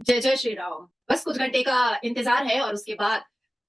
जय जय श्री राम। बस कुछ घंटे का इंतजार है और उसके बाद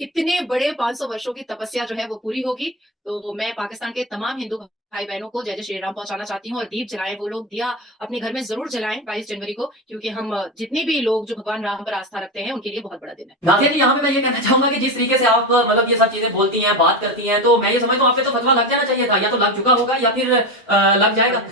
इतने बड़े 500 वर्षों की तपस्या जो है वो पूरी होगी। तो मैं पाकिस्तान के तमाम हिंदू भाई बहनों को जय जय श्री राम पहुंचाना चाहती हूँ और दीप जलाएं। वो लोग दिया अपने घर में जरूर जलाएं 22 जनवरी को, क्योंकि हम जितने भी लोग जो भगवान राम पर आस्था रखते हैं उनके लिए बहुत बड़ा दिन है। नाजिया जी, यहाँ पे मैं ये कहना चाहूंगा कि जिस तरीके से आप मतलब ये सब चीजें बोलती हैं, बात करती हैं, तो मैं ये समझता हूँ आप पे तो फतवा लग जाना चाहिए था, या तो लग चुका होगा या फिर लग जाएगा।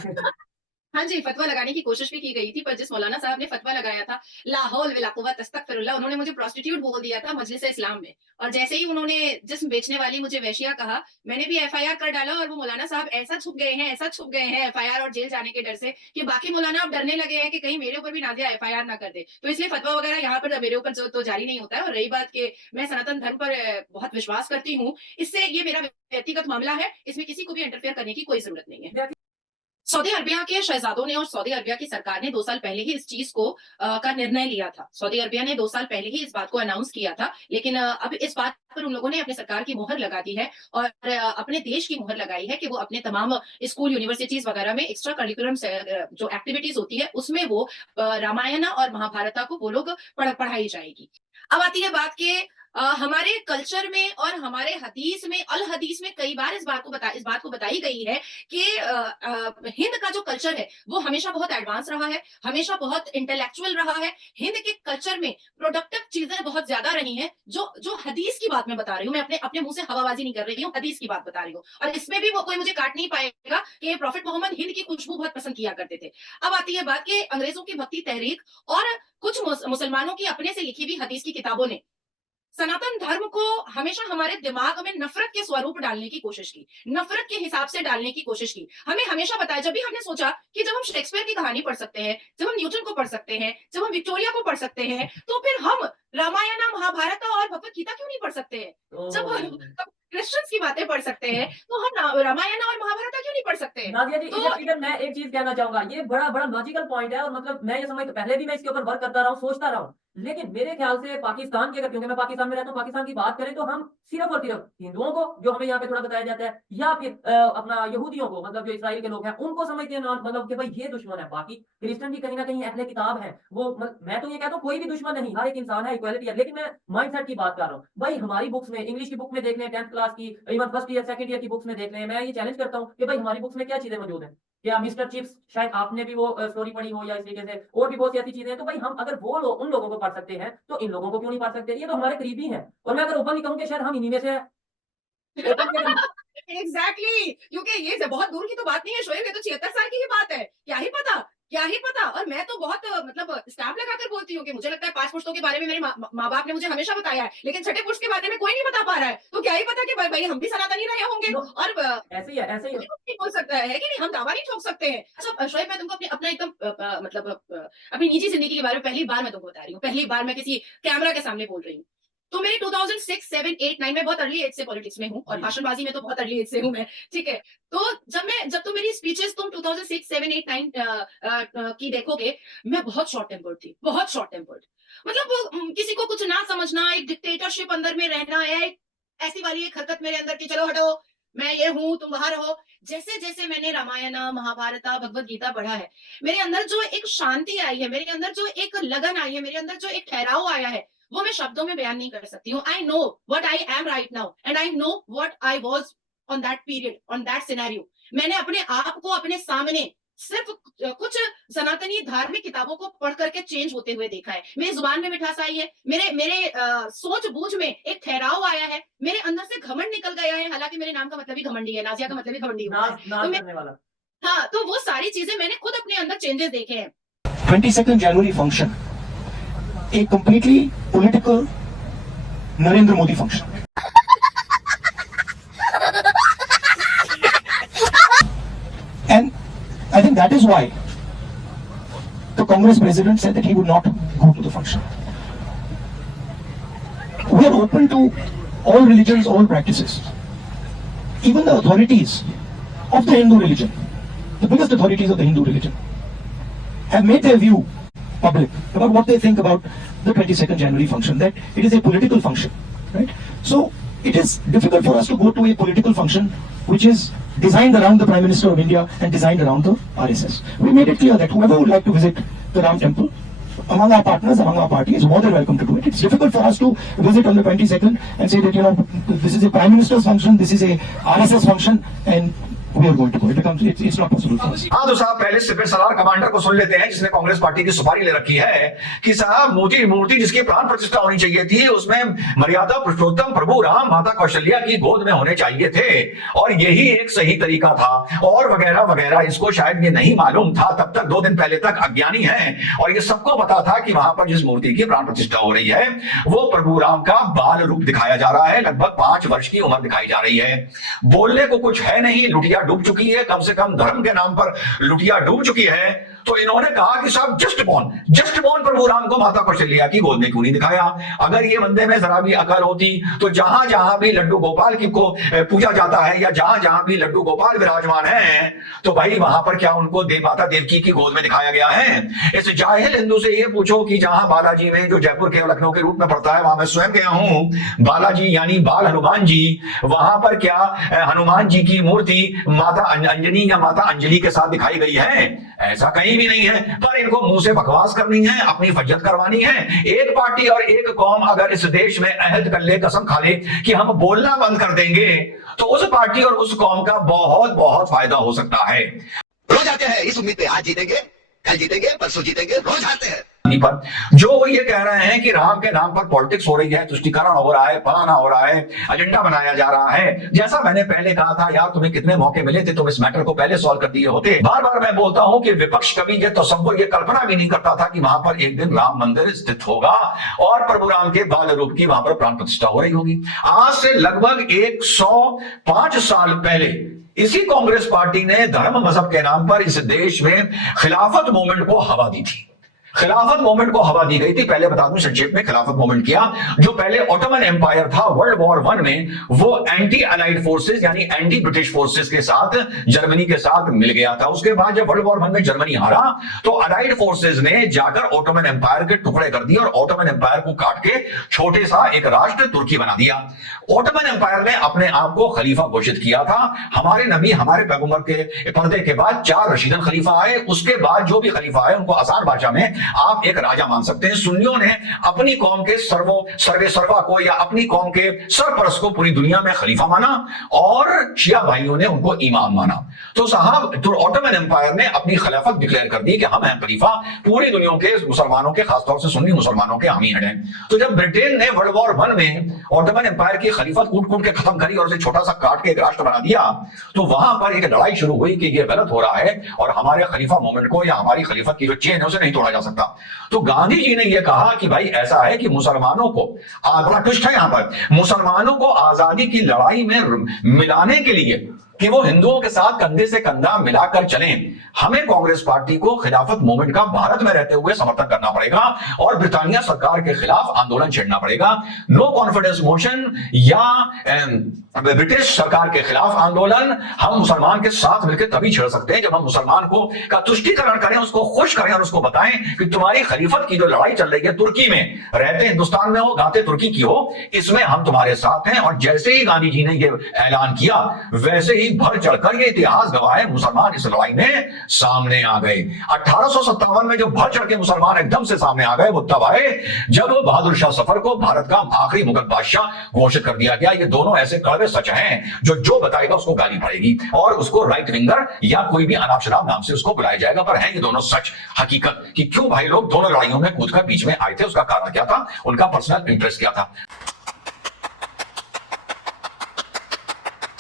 हाँ जी, फतवा लगाने की कोशिश भी की गई थी, पर जिस मौलाना साहब ने फतवा लगाया था, ला हौल वला कुव्वत अस्तगफिरुल्लाह, उन्होंने मुझे प्रोस्टिट्यूट बोल दिया था मजलिस इस्लाम में। और जैसे ही उन्होंने जिस्म बेचने वाली मुझे वेश्या कहा, मैंने भी एफआईआर कर डाला और वो मौलाना साहब ऐसा छुप गए हैं, ऐसा छुप गए हैं एफआईआर और जेल जाने के डर से कि बाकी मौलाना अब डरने लगे हैं कि कहीं मेरे ऊपर भी नाज़िया एफआईआर ना कर दे। तो इसलिए फतवा वगैरह यहाँ पर मेरे ऊपर जो तो जारी नहीं होता है। और रही बात कि मैं सनातन धर्म पर बहुत विश्वास करती हूँ, इससे ये मेरा व्यक्तिगत मामला है, इसमें किसी को भी इंटरफेयर करने की कोई जरूरत नहीं है। सऊदी अरबिया के शहजादों ने और सऊदी अरबिया की सरकार ने 2 साल पहले ही इस चीज को का निर्णय लिया था। सऊदी अरबिया ने 2 साल पहले ही इस बात को अनाउंस किया था, लेकिन अब इस बात पर उन लोगों ने अपनी सरकार की मुहर लगा दी है और अपने देश की मुहर लगाई है कि वो अपने तमाम स्कूल, यूनिवर्सिटीज वगैरह में एक्स्ट्रा करिकुलम जो एक्टिविटीज होती है उसमें वो रामायण और महाभारत को वो लोग पढ़ाई जाएगी। अब आती है बात के हमारे कल्चर में और हमारे हदीस में, अल हदीस में कई बार इस बात को बताई गई है कि हिंद का जो कल्चर है वो हमेशा बहुत एडवांस रहा है, हमेशा बहुत इंटेलेक्चुअल रहा है। हिंद के कल्चर में प्रोडक्टिव चीजें बहुत ज्यादा रही हैं। जो जो हदीस की बात मैं बता रही हूँ, मैं अपने अपने मुंह से हवाबाजी नहीं कर रही हूँ, हदीस की बात बता रही हूँ। और इसमें भी वो कोई मुझे काट नहीं पाएगा कि प्रॉफिट मोहम्मद हिंद की खुशबू बहुत पसंद किया करते थे। अब आती है बात कि अंग्रेजों की भक्ति तहरीक और कुछ मुसलमानों की अपने से लिखी हुई हदीस की किताबों ने सनातन धर्म को हमेशा हमारे दिमाग में नफरत के स्वरूप डालने की कोशिश की, नफरत के हिसाब से डालने की कोशिश की। हमें हमेशा बताया, जब भी हमने सोचा कि जब हम शेक्सपियर की कहानी पढ़ सकते हैं, जब हम न्यूटन को पढ़ सकते हैं, जब हम विक्टोरिया को पढ़ सकते हैं, तो फिर हम रामायण, महाभारत और भगवत गीता क्यों नहीं पढ़ सकते हैं? जब हम क्रिश्चियंस की बातें पढ़ सकते हैं, तो हम रामायण और महाभारत क्यों नहीं पढ़ सकते हैं? नादिया जी, तो इधर मैं एक चीज कहना चाहूंगा, ये बड़ा बड़ा लॉजिकल पॉइंट है, और मतलब मैं ये समझ पहले भी मैं इसके ऊपर वर्क करता रहा हूँ, सोचता रहा हूँ, लेकिन मेरे ख्याल से पाकिस्तान की, अगर क्योंकि मैं पाकिस्तान में रहता हूँ, पाकिस्तान की बात करें तो हम सिर्फ और सिर्फ हिंदुओं को, जो हमें यहाँ पे थोड़ा बताया जाता है, या फिर अपना यहूदियों को, मतलब जो इसराइल के लोग हैं उनको समझते हैं, मतलब कि भाई ये दुश्मन है। बाकी क्रिश्चियन भी कहीं ना कहीं अहले किताब है, वो मैं तो ये कहता हूँ कोई भी दुश्मन नहीं, हर एक इंसान है, इक्वालिटी है, लेकिन मैं माइंडसेट की बात कर रहा हूँ। भाई हमारी बुक्स में, इंग्लिश की बुक में देख लें, 10th क्लास की, even first year second year की बुक्स में देख लें, मैं ये चैलेंज करता हूँ कि भाई हमारी बुक्स में क्या चीजें मौजूद है। क्या मिस्टर चिप्स, शायद आपने भी वो स्टोरी पढ़ी हो, या इस तरीके से और भी बहुत सी ऐसी चीजें हैं। तो भाई हम अगर उन लोगों को पढ़ सकते हैं, तो इन लोगों को क्यों नहीं पढ़ सकते? ये तो हमारे करीबी हैं, और मैं अगर ओपनली कहूँ कि शायद हम इन्हीं में से हैं। एग्जैक्टली, क्योंकि ये बहुत दूर की तो बात नहीं है शोएब, ये तो 76 साल की ही बात है। क्या ही पता, क्या ही पता। और मैं तो बहुत मतलब स्टैम्प लगाकर बोलती हूँ कि मुझे लगता है 5 पुश्तों के बारे में मेरे माँ बाप ने मुझे हमेशा बताया है, लेकिन छठे पुश्त के बारे में कोई नहीं बता पा रहा है। तो क्या ही पता कि भाई हम भी सनातनी रहे होंगे। नो, और ऐसे ही है, ऐसे ही है। नहीं बोल सकता है कि नहीं, हम दावा नहीं ठोक सकते हैं। अच्छा शोएब, मैं तुमको अपने अपना एकदम मतलब अपनी निजी जिंदगी के बारे में पहली बार मैं तुमको बता रही हूँ, पहली बार मैं किसी कैमरा के सामने बोल रही हूँ। तो मेरी 2006, 7, 8, 9 में बहुत अर्ली एज से पॉलिटिक्स में हूँ और भाषणबाजी में तो बहुत अर्ली एज से हूँ मैं, ठीक है। तो जब तुम मेरी स्पीचेस तुम 2006, 7, 8, 9 की देखोगे, मैं बहुत शॉर्ट टेम्पर्ड थी, बहुत शॉर्ट टेम्पर्ड। मतलब किसी को कुछ ना समझना, एक डिक्टेटरशिप अंदर में रहना है, एक ऐसी वाली एक हरकत मेरे अंदर की, चलो हटो, मैं ये हूँ तुम बाहर रहो। जैसे जैसे मैंने रामायण, महाभारत, भगवत गीता पढ़ा है, मेरे अंदर जो एक शांति आई है, मेरे अंदर जो एक लगन आई है, मेरे अंदर जो एक ठहराव आया है, वो मैं शब्दों में बयान नहीं कर सकती हूँ। I know what I am right now and I know what I was on that period, on that scenario. मैंने अपने आप को अपने सामने सिर्फ कुछ सनातनी धार्मिक किताबों को पढ़ करके चेंज होते हुए देखा है। मेरी जुबान में मिठास आई है, मेरे मेरे सोच बूझ में एक ठहराव आया है, मेरे अंदर से घमंड निकल गया है। हालांकि मेरे नाम का मतलब ही घमंडी है, नाजिया का मतलब ही घमंडी होता है। नाज नाज तो मैं, करने वाला। हाँ, तो वो सारी चीजें मैंने खुद अपने अंदर चेंजेस देखे हैं। 22nd January function, a completely political Narendra Modi function. And I think that is why the Congress president said that he would not go to the function. We are open to all religions, all practices. Even the authorities of the Hindu religion, the biggest authorities of the Hindu religion, have made their view public about what they think about the 22nd January function, that it is a political function, right? So it is difficult for us to go to a political function which is designed around the Prime Minister of India and designed around the RSS. We made it clear that whoever would like to visit the Ram temple among our partners, among our party, is more than welcome to do it. It's difficult for us to visit on the 22nd and say that, you know, this is a Prime Minister's function, this is a RSS function, and we are going to go. It's not possible for us. हाँ तो साहब पहले सिपह Salaar commander को सुन लेते हैं जिसने Congress party की सुपारी ले रखी है कि साहब मूर्ति जिसकी प्राण प्रतिष्ठा होनी चाहिए थी उसमें मर्यादा पुरुषोत्तम प्रभु राम माता कौशल्या की गोद में होने चाहिए थे और यही एक सही तरीका था और वगैरह वगैरह। इसको शायद ये नहीं मालूम था तब तक 2 दिन पहले तक अज्ञानी है और ये सबको पता था कि वहां पर जिस मूर्ति की प्राण प्रतिष्ठा हो रही है वो प्रभु राम का बाल रूप दिखाया जा रहा है। लगभग 5 वर्ष की उम्र दिखाई जा रही है। बोलने को कुछ है नहीं, लुटिया डूब चुकी है, कम से कम धर्म के नाम पर लुटिया डूब चुकी है। तो इन्होंने कहा कि साहब जस्ट बॉर्न प्रभु राम को माता कौशल्या की गोद में क्यों नहीं दिखाया। अगर ये बंदे में जरा भी अकल होती तो जहां जहां भी लड्डू गोपाल की को पूजा जाता है या जहां जहां भी लड्डू गोपाल विराजमान है तो भाई वहां पर क्या उनको माता देवकी की गोद में दिखाया गया है। इस जाहिल हिंदू से ये पूछो कि जहां बालाजी में जो जयपुर के लखनऊ के रूप में पड़ता है वहां मैं स्वयं गया हूं, बालाजी यानी बाल हनुमान जी, वहां पर क्या हनुमान जी की मूर्ति माता अंजनी या माता अंजलि के साथ दिखाई गई है? ऐसा कहीं भी नहीं है। पर इनको मुंह से बकवास करनी है, अपनी फज्जत करवानी है। एक पार्टी और एक कौम अगर इस देश में अहद कर ले, कसम खा ले कि हम बोलना बंद कर देंगे तो उस पार्टी और उस कौम का बहुत बहुत फायदा हो सकता है। रोज आते हैं इस उम्मीद पे आज जीतेंगे, कल जीतेंगे, परसों जीतेंगे, रोज हारते हैं। पर जो वो ये कह रहे हैं कि राम के नाम पर पॉलिटिक्स हो रही है, तुष्टीकरण हो रहा है, फलाना हो रहा है, एजेंडा बनाया जा रहा है। जैसा मैंने पहले कहा था यार, तुम्हें कितने मौके मिले थे, तुम इस मैटर को पहले सॉल्व कर दिए होते। बार बार मैं बोलता हूं कि विपक्ष कभी ये तसव्वुर, ये कल्पना भी नहीं करता था कि वहां पर एक दिन राम मंदिर स्थित होगा और प्रभु राम के बाल रूप की वहां पर प्राण प्रतिष्ठा हो रही होगी। आज से लगभग 105 साल पहले इसी कांग्रेस पार्टी ने धर्म मजहब के नाम पर इस देश में खिलाफत मूवमेंट को हवा दी थी। खिलाफत मूवमेंट को हवा दी गई थी। पहले बता दूं संक्षेप में, खिलाफत मूवमेंट किया जो पहले ऑटोमन एम्पायर था वर्ल्ड वॉर 1 में, वो एंटी अलाइड फोर्सेस यानी एंटी ब्रिटिश फोर्सेस के साथ जर्मनी के साथ मिल गया था। उसके बाद जब वर्ल्ड वॉर 1 में जर्मनी हारा तो अलाइड फोर्सेस ने जाकर ऑटोमन एम्पायर के टुकड़े कर दिए और ऑटोमन एम्पायर को काट के छोटे सा एक राष्ट्र तुर्की बना दिया। ऑटोमन एम्पायर ने अपने आप को खलीफा घोषित किया था। हमारे नबी, हमारे पैगंबर के पर्दे के बाद 4 रशीदन खलीफा आए। उसके बाद जो भी खलीफा आए उनको आसान भाषा में आप एक राजा मान सकते हैं। सुन्नियों ने अपनी कौम के सर्वा को या अपनी कौम के सरपरस्त को पूरी दुनिया में खलीफा माना और शिया भाइयों ने उनको इमाम माना। तो साहब, तो ऑटोमन एम्पायर ने अपनी खिलाफत डिक्लेयर कर दी कि हम हैं खलीफा, पूरी दुनिया के मुसलमानों के, खासतौर से सुन्नी मुसलमानों के हामी हैं। तो जब ब्रिटेन ने वर्ल्ड वॉर 1 में ऑटोमन एम्पायर की खलीफत कूट के खत्म करी और उसे छोटा सा काट के एक राष्ट्र बना दिया तो वहां पर एक लड़ाई शुरू हुई कि यह गलत हो रहा है और हमारे खलीफा मूवमेंट को या हमारी खलीफत की जो चेन है उसे नहीं तोड़ा जा सकता। तो गांधी जी ने यह कहा कि भाई ऐसा है कि मुसलमानों को, बड़ा ट्विस्ट है यहां पर, मुसलमानों को आजादी की लड़ाई में मिलाने के लिए कि वो हिंदुओं के साथ कंधे से कंधा मिलाकर चलें, हमें कांग्रेस पार्टी को खिलाफत मूवमेंट का भारत में रहते हुए समर्थन करना पड़ेगा और ब्रिटानिया सरकार के खिलाफ आंदोलन छेड़ना पड़ेगा। नो कॉन्फिडेंस मोशन या ब्रिटिश सरकार के खिलाफ आंदोलन हम मुसलमान के साथ मिलकर तभी छेड़ सकते हैं जब हम मुसलमान को का तुष्टीकरण करें, उसको खुश करें और उसको बताएं कि तुम्हारी खलीफत की जो लड़ाई चल रही है तुर्की में, रहते हिंदुस्तान में हो, गाते तुर्की की हो, इसमें हम तुम्हारे साथ हैं। और जैसे ही गांधी जी ने यह ऐलान किया वैसे ही बढ़ चढ़कर ये इतिहास गवाह मुसलमान इस लड़ाई में सामने आ गए। 1857 में जो बढ़ चढ़ के मुसलमान एकदम से सामने आ गए वो तब आए जब बहादुर शाह सफर को भारत का आखिरी मुगल बादशाह घोषित कर दिया गया। ये दोनों ऐसे कड़वे सच हैं जो बताएगा उसको गाली पड़ेगी और उसको राइट विंगर या कोई भी अनाप शनाप नाम से उसको बुलाया जाएगा, पर है ये दोनों सच हकीकत कि क्यों भाई लोग दोनों लड़ाइयों में कूदकर बीच में आए थे। उसका कारण क्या था? उनका पर्सनल इंटरेस्ट क्या था।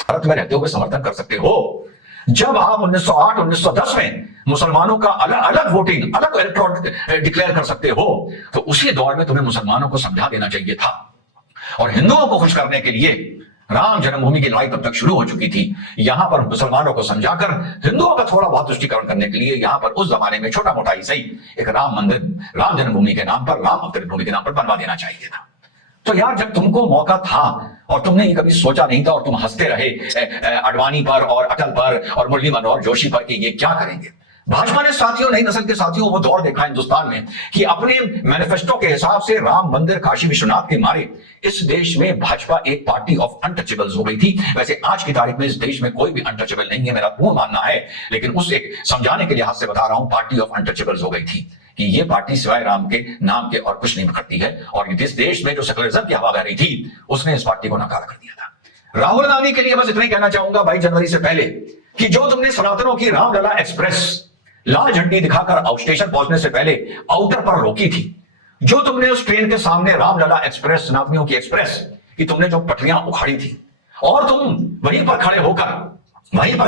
भारत में रहते हुए समर्थन कर सकते हो। जब आप 1908-1910 में मुसलमानों का अलग अलग वोटिंग, अलग इलेक्टोरेट डिक्लेयर कर सकते हो तो उसी दौर में तुम्हें मुसलमानों को समझा देना चाहिए था। और हिंदुओं को खुश करने के लिए राम जन्मभूमि की लड़ाई तब तक शुरू हो चुकी थी। यहां पर मुसलमानों को समझाकर हिंदुओं का थोड़ा बहुत तुष्टीकरण करने के लिए यहां पर उस जमाने में छोटा मोटा ही सही एक राम मंदिर, राम जन्मभूमि के नाम पर, राम अवतरित भूमि के नाम पर बनवा देना चाहिए था। तो यार जब तुमको मौका था और तुमने ये कभी सोचा नहीं था और तुम हंसते रहे अडवाणी पर और अटल पर और मुरली मनोहर जोशी पर कि ये क्या करेंगे। भाजपा ने साथियों, नई नस्ल के साथियों, वो दौर देखा हिंदुस्तान में कि अपने मैनिफेस्टो के हिसाब से राम मंदिर, काशी विश्वनाथ के मारे इस देश में भाजपा एक पार्टी ऑफ अनटचेबल्स हो गई थी। वैसे आज की तारीख में इस देश में कोई भी अनटचेबल नहीं है, मेरा पूर्ण मानना है, लेकिन उस एक समझाने के लिहाज से बता रहा हूं, पार्टी ऑफ अनटचेबल्स हो गई थी। कि ये पार्टी सिवाय राम के नाम के और कुछ नहीं करती है, और जिस देश में जो सेकुलरिज्म की हवा बह रही थी उसने इस पार्टी को नकार कर दिया था। राहुल गांधी के लिए बस इतना ही कहना चाहूंगा 22 जनवरी से पहले कि जो तुमने सनातनों की रामलला एक्सप्रेस लाल झंडी दिखाकर स्टेशन पहुंचने से पहले आउटर पर रोकी थी, जो तुमने उस ट्रेन के सामने रामलला एक्सप्रेस, सनातनियों की एक्सप्रेस की तुमने जो पटरियां उखाड़ी थी, और तुम वहीं पर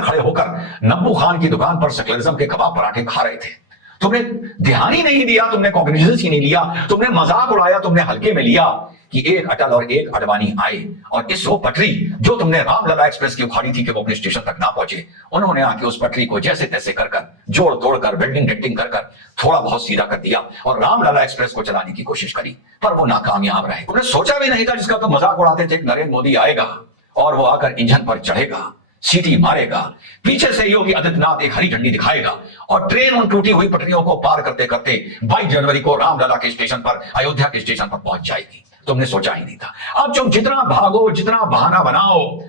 खड़े होकर नब्बू खान की दुकान पर सेकुलरिज्म के कबाब पराठे खा रहे थे, तुमने ध्यान ही नहीं दिया, तुमने कॉग्निजेंस ही नहीं लिया, तुमने मजाक उड़ाया, तुमने हल्के में लिया कि एक अटल और एक अडवाणी आए और इस वो पटरी जो तुमने रामलला एक्सप्रेस की उखाड़ी थी कि वो अपने स्टेशन तक ना पहुंचे, उन्होंने आके उस पटरी को जैसे तैसे कर जोड़ तोड़ कर वेल्डिंग डेंटिंग कर थोड़ा बहुत सीधा कर दिया और रामलला एक्सप्रेस को चलाने की कोशिश करी, पर वो नाकामयाब रहे। तुमने सोचा भी नहीं था जिसका तुम मजाक उड़ाते थे, नरेंद्र मोदी आएगा और वो आकर इंजन पर चढ़ेगा, सीटी मारेगा, पीछे से योगी आदित्यनाथ एक हरी झंडी दिखाएगा और ट्रेन उन टूटी हुई पटरियों को पार करते करते 22 जनवरी को रामलला के स्टेशन पर, अयोध्या के स्टेशन पर पहुंच जाएगी। तुमने सोचा ही नहीं था। अब तुम जितना भागो, जितना बहाना बनाओ,